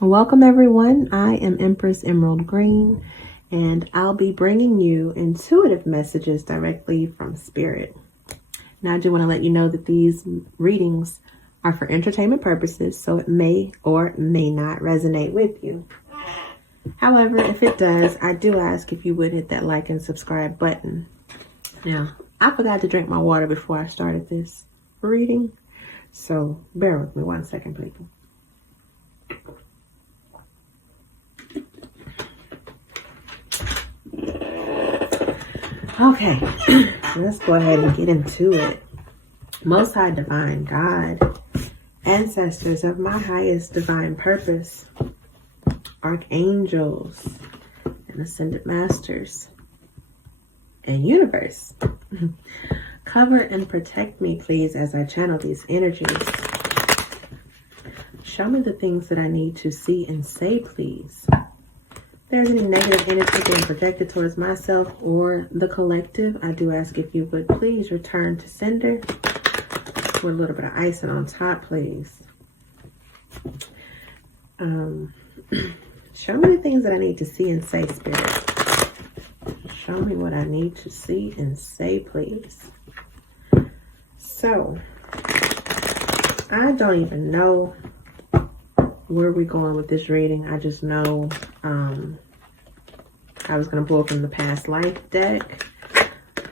Welcome everyone. I am Empress Emerald Green, and I'll be bringing you intuitive messages directly from Spirit. Now, I do want to let you know that these readings are for entertainment purposes, so it may or may not resonate with you. However, if it does, I do ask if you would hit that like and subscribe button. Now, I forgot to drink my water before I started this reading, so bear with me 1 second, people. Okay, let's go ahead and get into it. Most High Divine God, ancestors of my highest divine purpose, archangels and ascended masters, and universe, cover and protect me, please, as I channel these energies. Show me the things that I need to see and say, please. If there's any negative energy being projected towards myself or the collective, I do ask if you would please return to sender with a little bit of icing on top, please. Show me the things that I need to see and say, Spirit. Show me what I need to see and say, please. So, I don't even know where we're going with this reading. I just know I was going to pull from the past life deck.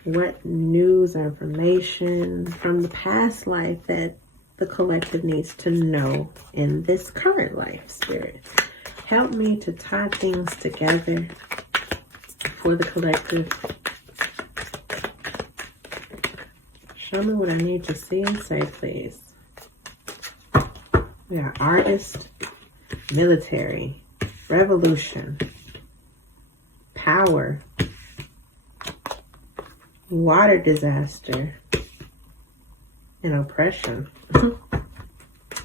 What news or information from the past life that the collective needs to know in this current life, Spirit. Help me to tie things together for the collective. Show me what I need to see and say, please. We are artist, military, revolution, power, water disaster, and oppression.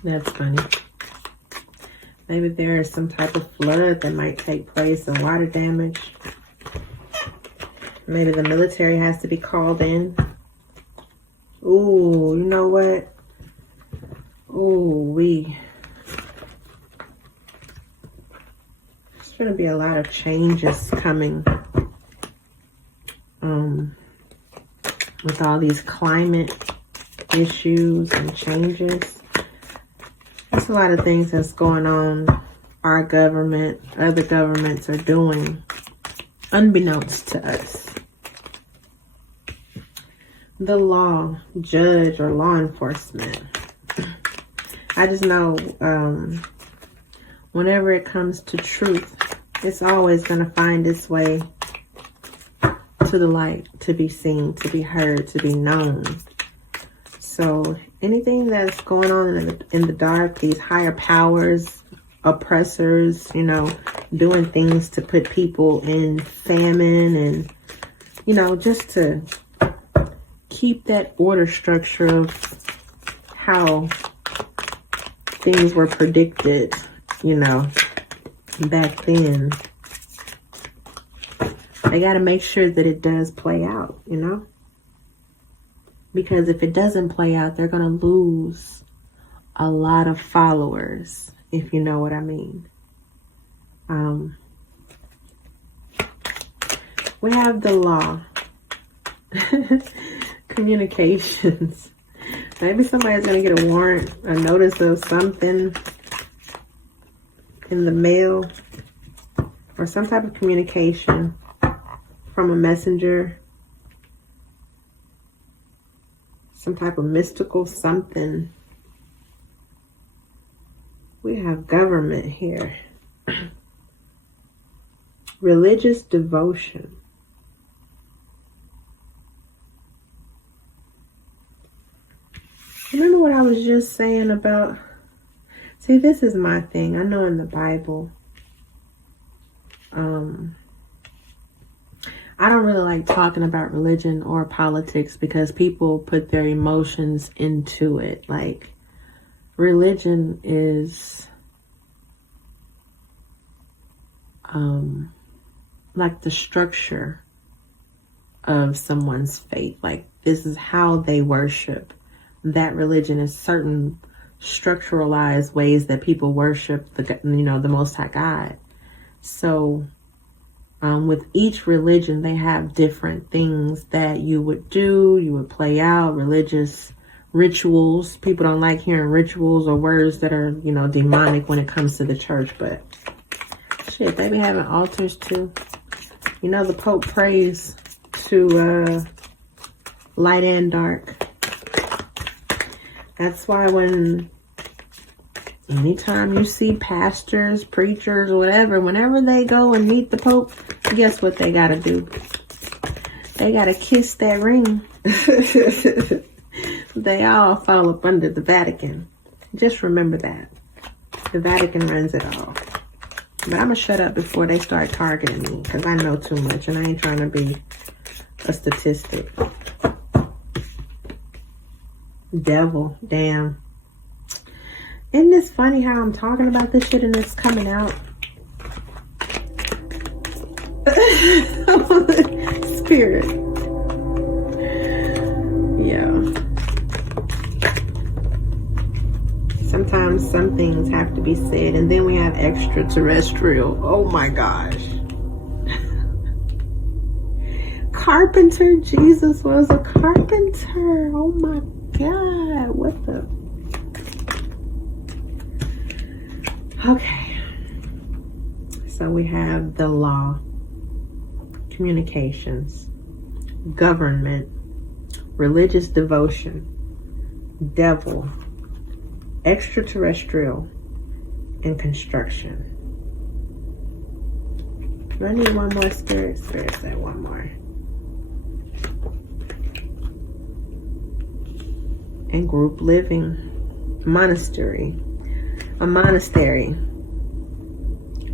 That's funny. Maybe there is some type of flood that might take place and water damage. Maybe the military has to be called in. Ooh, you know what? Ooh, there's going to be a lot of changes coming with all these climate issues and changes. There's a lot of things that's going on. Our government, other governments are doing unbeknownst to us. The law, judge, or law enforcement. I just know whenever it comes to truth, it's always going to find its way to the light, to be seen, to be heard, to be known. So anything that's going on in the dark, these higher powers, oppressors, you know, doing things to put people in famine and, you know, just to keep that order structure of how things were predicted, you know, back then. They got to make sure that it does play out, you know? Because if it doesn't play out, they're going to lose a lot of followers, if you know what I mean. We have the law. Communications. Maybe somebody's going to get a warrant, a notice of something in the mail, or some type of communication from a messenger, some type of mystical something. We have government here. Religious devotion. Remember what I was just saying about, see, this is my thing. I know in the Bible, I don't really like talking about religion or politics because people put their emotions into it. Like, religion is like the structure of someone's faith. Like, this is how they worship. That religion is certain structuralized ways that people worship the Most High God. So with each religion, they have different things that you would do, you would play out, religious rituals. People don't like hearing rituals or words that are, demonic when it comes to the church, but shit, they be having altars too. The Pope prays to light and dark. That's why anytime you see pastors, preachers, or whatever, whenever they go and meet the Pope, guess what they gotta do? They gotta kiss that ring. They all fall up under the Vatican. Just remember that. The Vatican runs it all. But I'm gonna shut up before they start targeting me, because I know too much and I ain't trying to be a statistic. Devil, damn. Isn't this funny how I'm talking about this shit and it's coming out? Spirit. Yeah. Sometimes some things have to be said, and then we have extraterrestrial. Oh my gosh. Carpenter. Jesus was a carpenter. Oh my God. What the? Okay. So we have the law, communications, government, religious devotion, devil, extraterrestrial, and construction. Do I need one more, Spirit? Spirit said one more. And group living, monastery, a monastery,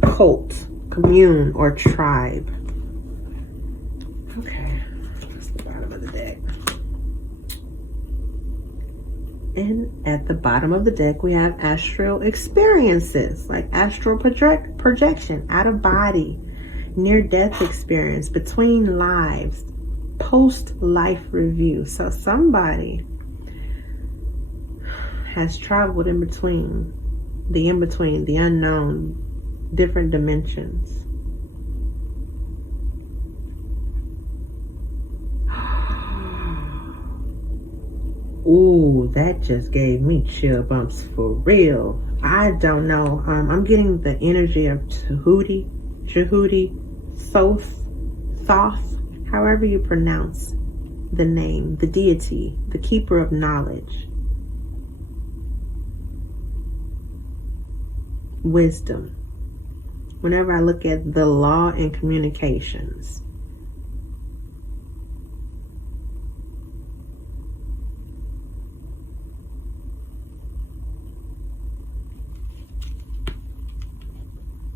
cult, commune, or tribe. Okay, that's the bottom of the deck. And at the bottom of the deck, we have astral experiences, like astral projection, out of body, near-death experience, between lives, post-life review. So somebody has traveled in between, the unknown, different dimensions. Ooh, that just gave me chill bumps for real. I don't know. I'm getting the energy of Jehudi, Thoth, however you pronounce the name, the deity, the keeper of knowledge, wisdom. Whenever I look at the law and communications,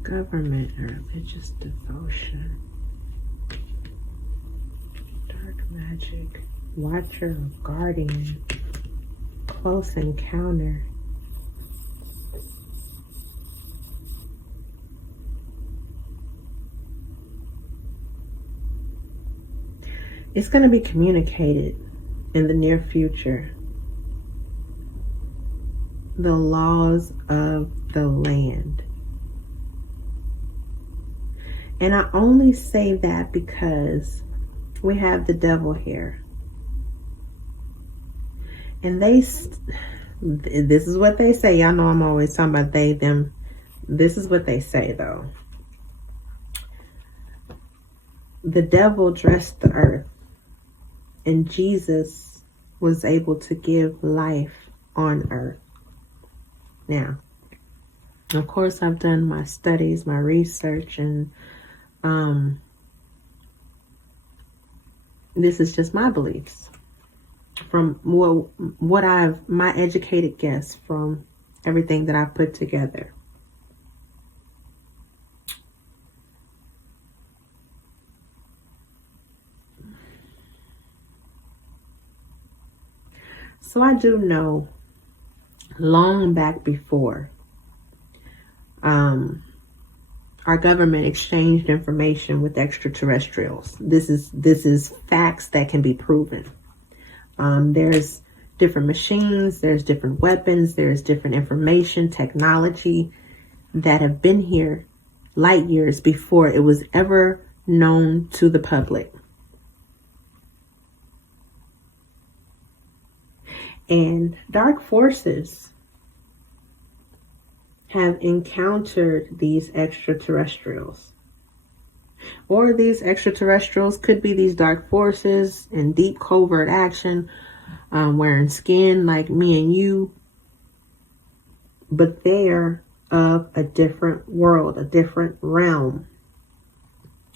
government or religious devotion, dark magic, watcher or guardian, close encounter, it's going to be communicated in the near future. The laws of the land. And I only say that because we have the devil here. And this is what they say. Y'all know I'm always talking about they, them. This is what they say though. The devil dressed the earth, and Jesus was able to give life on earth. Now, of course, I've done my studies, my research, and this is just my beliefs from my educated guess from everything that I've put together. So I do know long back before our government exchanged information with extraterrestrials. This is facts that can be proven. There's different machines, there's different weapons, there's different information, technology that have been here light years before it was ever known to the public. And dark forces have encountered these extraterrestrials. Or these extraterrestrials could be these dark forces in deep covert action, wearing skin like me and you. But they're of a different world, a different realm.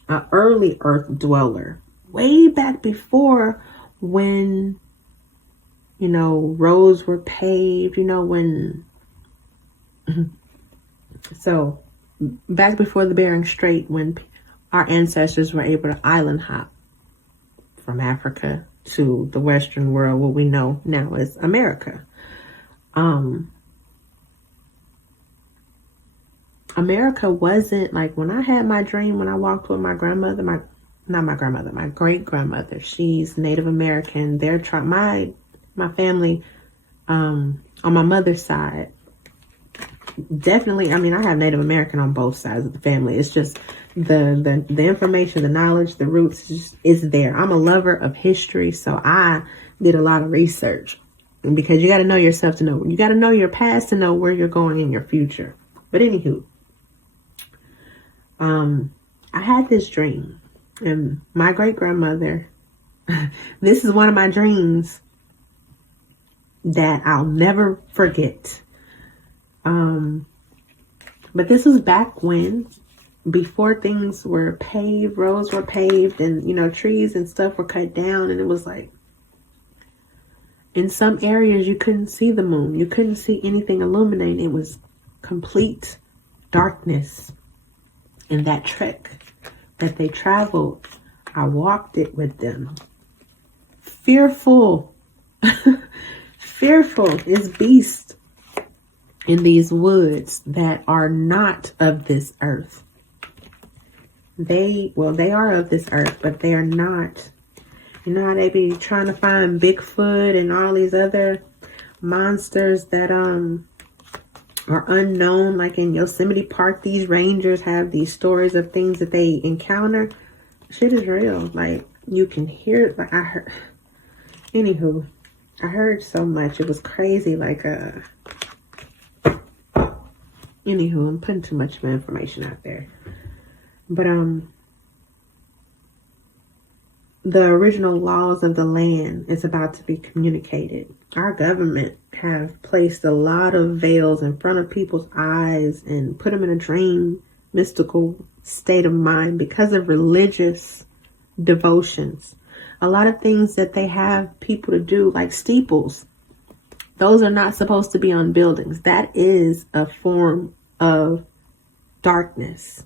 An early earth dweller. Way back before when, roads were paved, when... So, back before the Bering Strait, when our ancestors were able to island hop from Africa to the Western world, what we know now as America. America wasn't like when I had my dream, when I walked with my grandmother, my great grandmother. She's Native American. They're my family, on my mother's side. Definitely, I have Native American on both sides of the family. It's just the information, the knowledge, the roots is there. I'm a lover of history, so I did a lot of research. And because you got to know yourself to know. You got to know your past to know where you're going in your future. But anywho, I had this dream, and my great grandmother. This is one of my dreams that I'll never forget. But this was back when, before things were paved, roads were paved, and, trees and stuff were cut down. And it was like, in some areas, you couldn't see the moon. You couldn't see anything illuminating. It was complete darkness. And that trek that they traveled, I walked it with them. Fearful. Fearful is beast. In these woods that are not of this earth. They are of this earth, but they are not. You know how they be trying to find Bigfoot and all these other monsters that are unknown, like in Yosemite Park. These rangers have these stories of things that they encounter. Shit is real. Like, you can hear it. Like, I heard. Anywho, I heard so much. It was crazy. Like, anywho, I'm putting too much information out there. But the original laws of the land is about to be communicated. Our government have placed a lot of veils in front of people's eyes and put them in a dream, mystical state of mind because of religious devotions. A lot of things that they have people to do, like steeples. Those are not supposed to be on buildings. That is a form of darkness.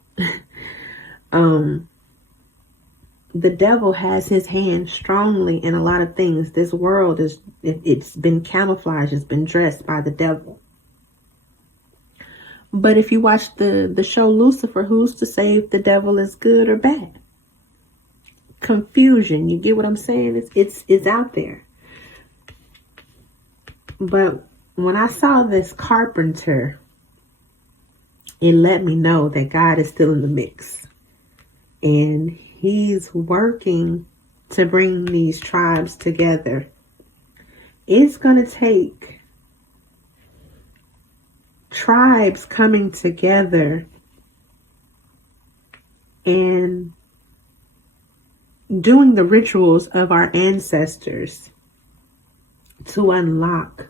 The devil has his hand strongly in a lot of things. This world it's been camouflaged. It's been dressed by the devil. But if you watch the show Lucifer, who's to say if the devil is good or bad? Confusion. You get what I'm saying? It's out there. But when I saw this carpenter, it let me know that God is still in the mix. And he's working to bring these tribes together. It's going to take tribes coming together and doing the rituals of our ancestors to unlock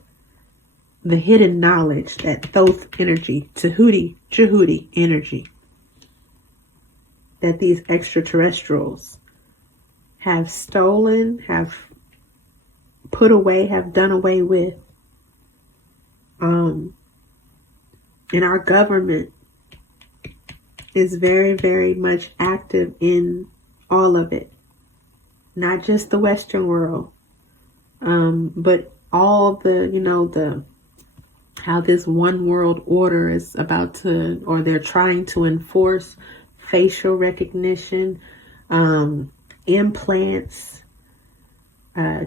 the hidden knowledge, that Thoth energy, Jehuti energy, that these extraterrestrials have stolen, have put away, have done away with. And our government is very, very much active in all of it. Not just the Western world, but all the, how this one world order is about to, or they're trying to enforce facial recognition, implants,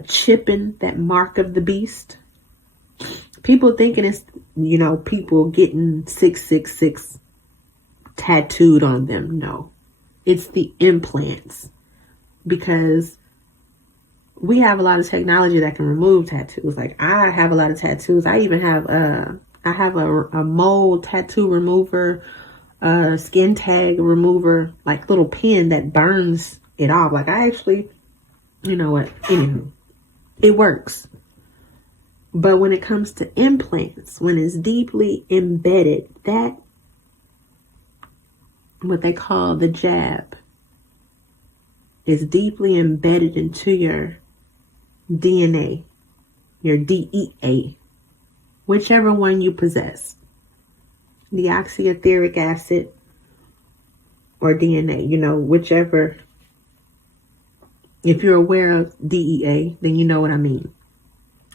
chipping that mark of the beast. People thinking it's, people getting 666 tattooed on them. No, it's the implants, because we have a lot of technology that can remove tattoos. Like, I have a lot of tattoos. I even have a mole tattoo remover, skin tag remover, like little pin that burns it off. Like, I actually, you know what? Anywho, it works. But when it comes to implants, when it's deeply embedded, that, what they call the jab, is deeply embedded into your DNA, your DEA, whichever one you possess, deoxyetheric acid or DNA, whichever. If you're aware of DEA, then you know what I mean.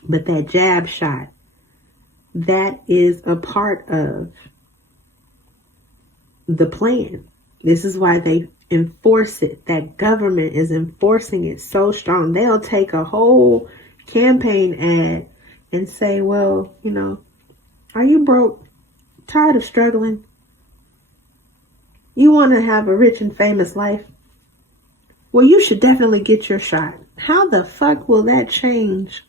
But that jab shot, that is a part of the plan. This is why they enforce it. That government is enforcing it so strong. They'll take a whole campaign ad and say, well, are you broke? Tired of struggling? You want to have a rich and famous life? Well, you should definitely get your shot. How the fuck will that change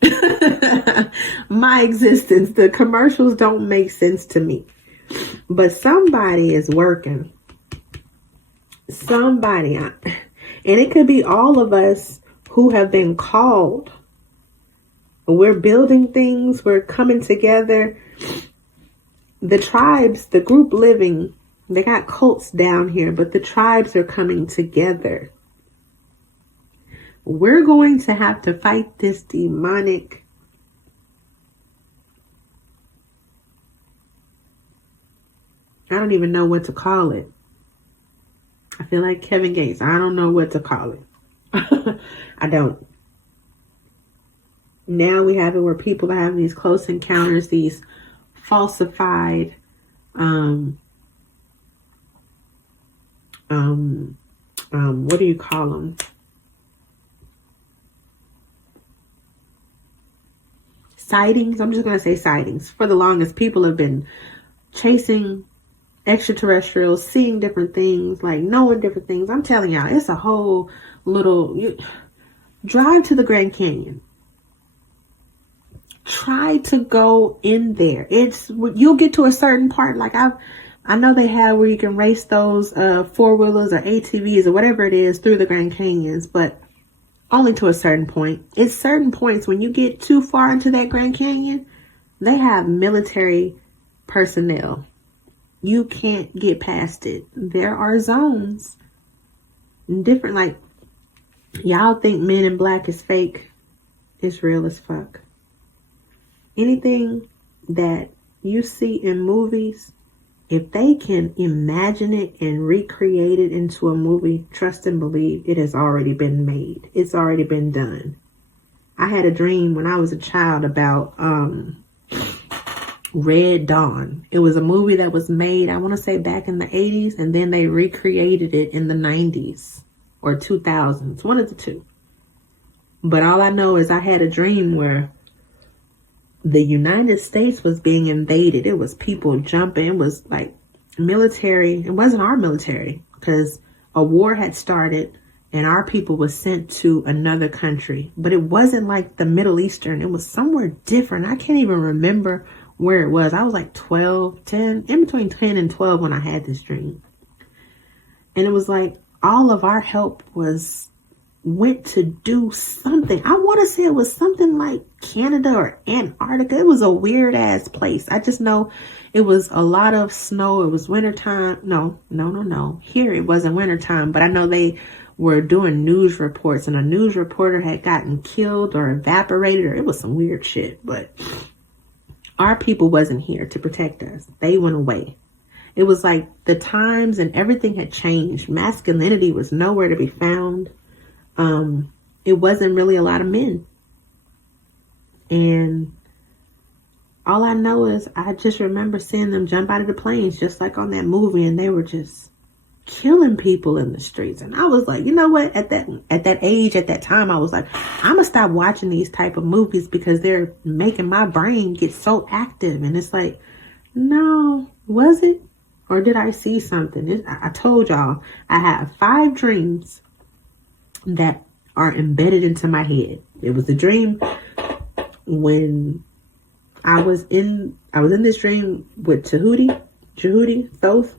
my existence? The commercials don't make sense to me. But somebody is working. Somebody. And it could be all of us who have been called. We're building things. We're coming together. The tribes, the group living, they got cults down here, but the tribes are coming together. We're going to have to fight this demonic I don't even know what to call it. I feel like Kevin Gates. I don't know what to call it. I don't. Now we have it where people are having these close encounters, these falsified what do you call them? Sightings. I'm just going to say sightings. For the longest, people have been chasing extraterrestrials, seeing different things, like knowing different things. I'm telling y'all, it's a whole little... drive to the Grand Canyon. Try to go in there. You'll get to a certain part. Like I know they have where you can race those 4-wheelers or ATVs or whatever it is through the Grand Canyons, but only to a certain point. It's certain points when you get too far into that Grand Canyon, they have military personnel. You can't get past it. There are zones. Different, like, y'all think Men in Black is fake. It's real as fuck. Anything that you see in movies, if they can imagine it and recreate it into a movie, trust and believe it has already been made. It's already been done. I had a dream when I was a child about Red Dawn. It was a movie that was made, I want to say back in the 80s, and then they recreated it in the 90s or 2000s, one of the two. But all I know is I had a dream where the United States was being invaded. It was people jumping. It was like military. It wasn't our military because a war had started and our people was sent to another country. But it wasn't like the Middle Eastern. It was somewhere different. I can't even remember where it was. I was like 10, in between 10 and 12 when I had this dream. And it was like all of our help went to do something. I want to say it was something like Canada or Antarctica. It was a weird ass place. I just know it was a lot of snow. It was wintertime. No. Here it wasn't wintertime, but I know they were doing news reports and a news reporter had gotten killed or evaporated, or it was some weird shit. But our people wasn't here to protect us. They went away. It was like the times and everything had changed. Masculinity was nowhere to be found. It wasn't really a lot of men. And all I know is I just remember seeing them jump out of the planes just like on that movie, and they were just killing people in the streets. And I was like, you know what? At that age, at that time, I was like, I'm gonna stop watching these type of movies because they're making my brain get so active. And it's like, no, was it? Or did I see something? I told y'all, I have 5 dreams that are embedded into my head. It was a dream when I was in this dream with Jehudi Thoth.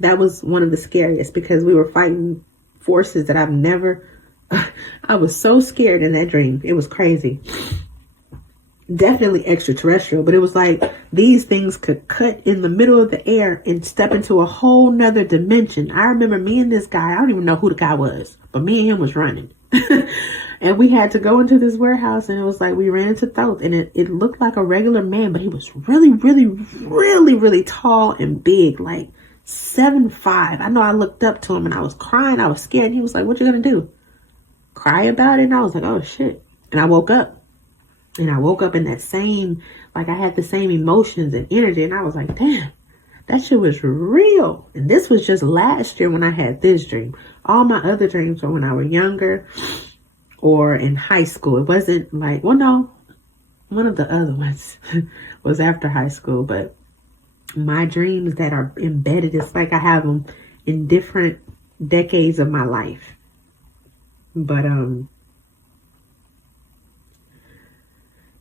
That was one of the scariest because we were fighting forces that I've never, I was so scared in that dream. It was crazy. Definitely extraterrestrial, but it was like these things could cut in the middle of the air and step into a whole nother dimension. I remember me and this guy, I don't even know who the guy was, but me and him was running. And we had to go into this warehouse, and it was like we ran into Thoth, and it looked like a regular man, but he was really, really, really, really tall and big, like 7'5". I know I looked up to him and I was crying. I was scared. And he was like, what you gonna do? Cry about it? And I was like, oh shit. And I woke up. And I woke up in that same, like I had the same emotions and energy. And I was like, damn, that shit was real. And this was just last year when I had this dream. All my other dreams were when I was younger or in high school. It wasn't like, well, no, one of the other ones was after high school. But my dreams that are embedded, it's like I have them in different decades of my life. But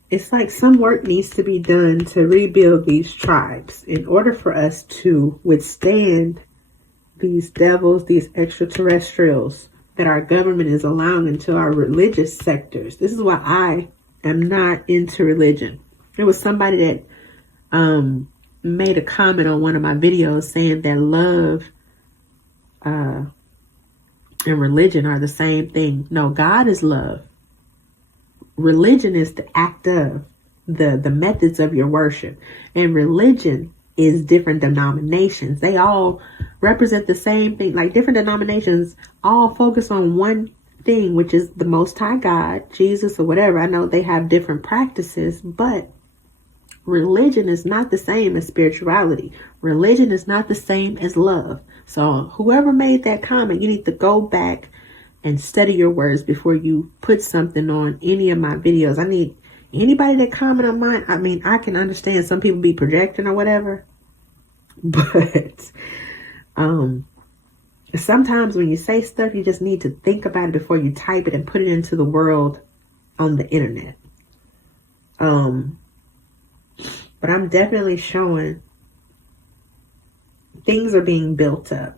it's like some work needs to be done to rebuild these tribes in order for us to withstand these devils, these extraterrestrials that our government is allowing into our religious sectors. This is why I am not into religion. There was somebody that made a comment on one of my videos saying that love and religion are the same thing. No, God is love. Religion is the act of the methods of your worship, and religion is different denominations. They all represent the same thing. Like different denominations all focus on one thing, which is the Most High God, Jesus, or whatever. I know they have different practices, but religion is not the same as spirituality. Religion is not the same as love. So whoever made that comment, you need to go back and study your words before you put something on any of my videos. I need anybody that comment on mine. I mean, I can understand some people be projecting or whatever, but sometimes when you say stuff, you just need to think about it before you type it and put it into the world on the internet. But I'm definitely showing things are being built up.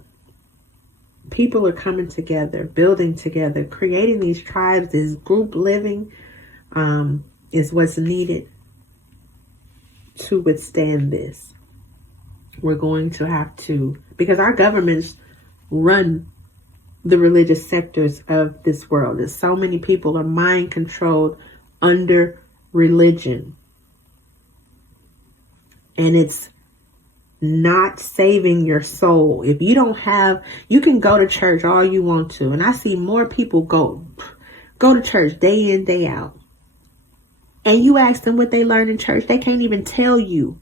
People are coming together, building together, creating these tribes. This group living is what's needed to withstand this. We're going to have to, because our governments run the religious sectors of this world. There's so many people are mind controlled under religion. And it's not saving your soul. If you don't have, you can go to church all you want to. And I see more people go to church day in, day out. And you ask them what they learn in church, they can't even tell you.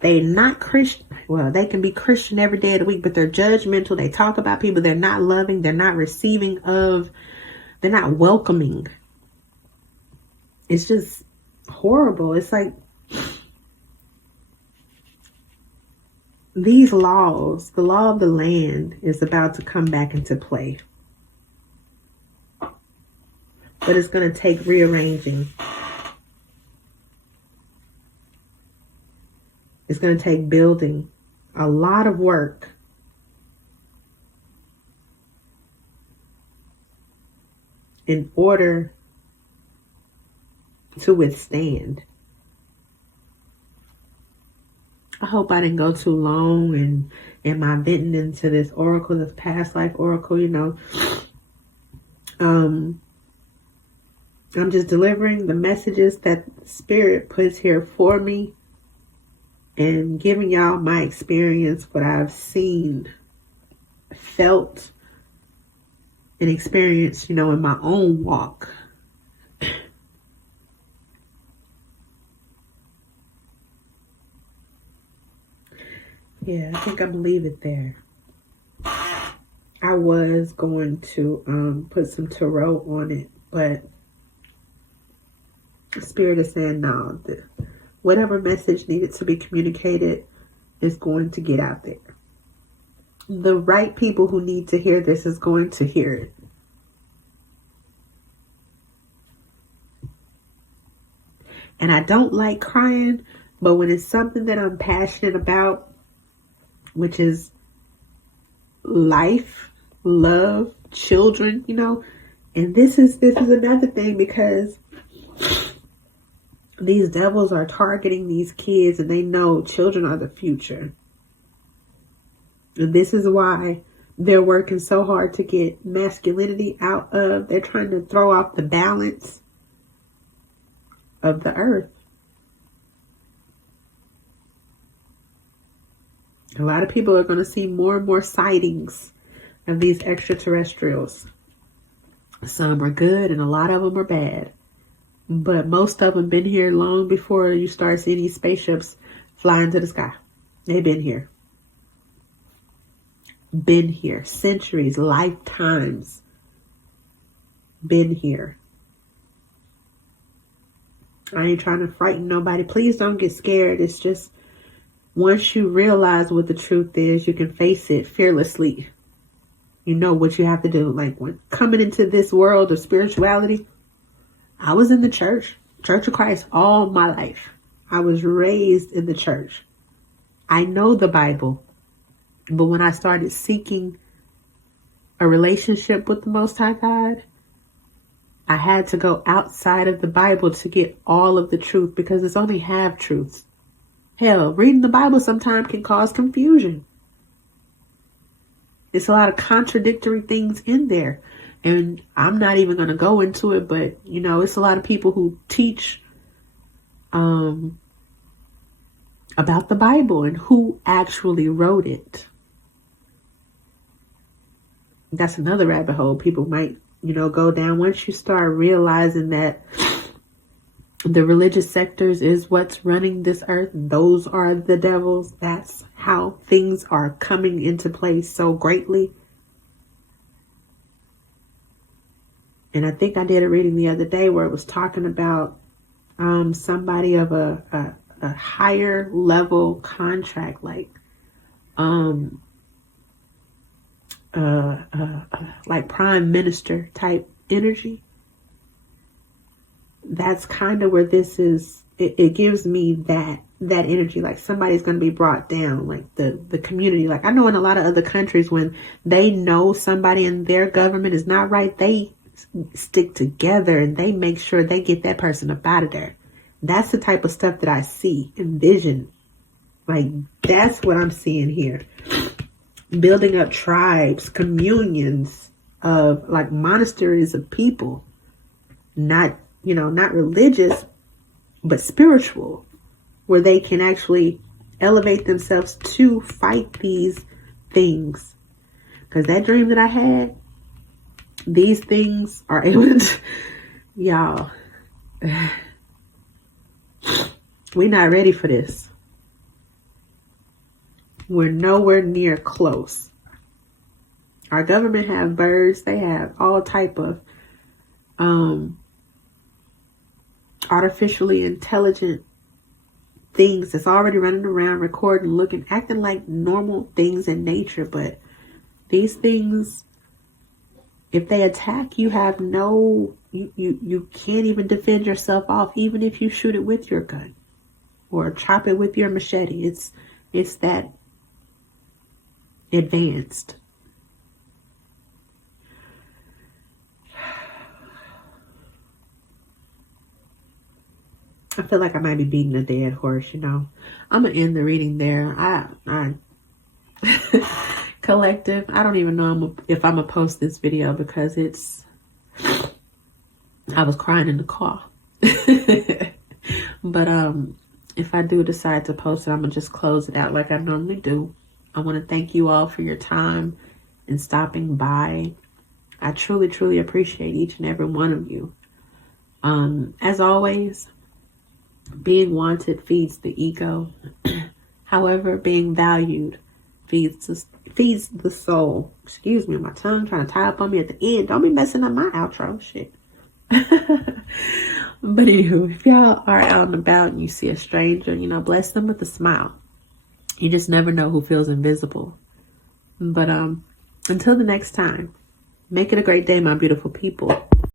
They're not Christian. Well, they can be Christian every day of the week, but they're judgmental. They talk about people. They're not loving. They're not receiving of. They're not welcoming. It's just horrible. It's like these laws, the law of the land is about to come back into play. But it's going to take rearranging. It's going to take building a lot of work. In order to withstand. I hope I didn't go too long and am I venting into this oracle, this past life oracle, you know. I'm just delivering the messages that Spirit puts here for me and giving y'all my experience, what I've seen, felt, and experienced, you know, in my own walk. Yeah, I think I'm gonna leave it there. I was going to put some tarot on it, but Spirit is saying no. Whatever message needed to be communicated is going to get out there. The right people who need to hear this is going to hear it. And I don't like crying, but when it's something that I'm passionate about, which is life, love, children, you know, and this is another thing, because these devils are targeting these kids and they know children are the future. And this is why they're working so hard to get masculinity out of, they're trying to throw off the balance of the earth. A lot of people are going to see more and more sightings of these extraterrestrials. Some are good and a lot of them are bad. But most of them been here long before you start seeing these spaceships flying to the sky. They've been here. Been here. Centuries, lifetimes. Been here. I ain't trying to frighten nobody. Please don't get scared. It's just, once you realize what the truth is, you can face it fearlessly. You know what you have to do. Like, when coming into this world of spirituality, I was in the Church of Christ all my life. I was raised in the church. I know the Bible. But when I started seeking a relationship with the Most High God, I had to go outside of the Bible to get all of the truth, because it's only half truths. Hell, reading the Bible sometimes can cause confusion. It's a lot of contradictory things in there. And I'm not even going to go into it, but, you know, it's a lot of people who teach about the Bible and who actually wrote it. That's another rabbit hole people might, you know, go down. Once you start realizing that the religious sectors is what's running this earth, those are the devils. That's how things are coming into place so greatly. And I think I did a reading the other day where it was talking about somebody of a higher level contract, like prime minister type energy. That's kind of where this is. It gives me that energy, like somebody's going to be brought down, like the community. Like, I know in a lot of other countries, when they know somebody in their government is not right, they stick together and they make sure they get that person up out of there. That's the type of stuff that I see, envision. Like, that's what I'm seeing here. Building up tribes, communions of, like, monasteries of people. Not, you know, not religious, but spiritual. Where they can actually elevate themselves to fight these things. Because that dream that I had, these things are able to, y'all, we're not ready for this. We're nowhere near close. Our government have birds. They have all type of artificially intelligent things that's already running around, recording, looking, acting like normal things in nature. But these things, if they attack, you have no, you can't even defend yourself off, even if you shoot it with your gun or chop it with your machete. It's that advanced. I feel like I might be beating a dead horse, you know. I'm gonna end the reading there. I collective, I don't even know if I'm gonna post this video, because I was crying in the car. But if I do decide to post it, I'm gonna just close it out like I normally do. I want to thank you all for your time and stopping by. I truly, truly appreciate each and every one of you. As always, being wanted feeds the ego. However, being valued feeds feeds the soul. Excuse me, my tongue trying to tie up on me at the end. Don't be messing up my outro. Shit. But anywho, if y'all are out and about and you see a stranger, you know, bless them with a smile. You just never know who feels invisible. But until the next time, make it a great day, my beautiful people.